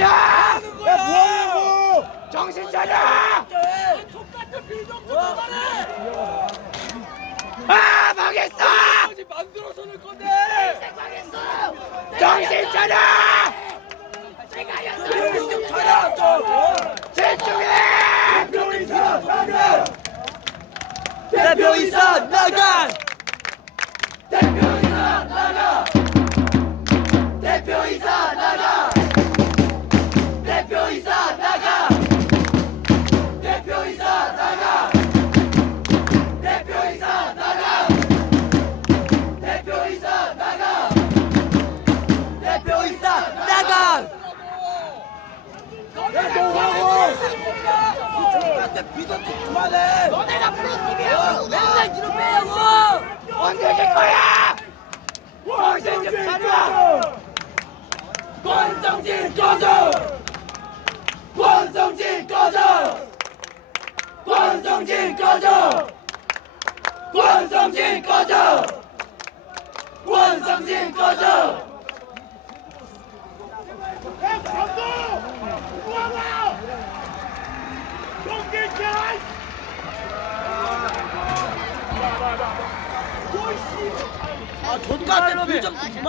야! 야 뭐하냐고! 정신 차려! 똑같은 빌동도 그만해! 아 망했어! 만들어서 넣을 건데! 정신 차려! 좀 차려 좀! 집중해! 대표 이사 나가! 대표 이사 나가! 똑같은 빌동도 그만해! 너네가 프로팀이야! 맨날 뒤로 빼라고! 언제 이길 거야? 좀 차려! 권성진 꺼져! 권성진 꺼져! 권성진 꺼져! 권성진 꺼져! 권성진 꺼져! 아, 존나 때문에 아,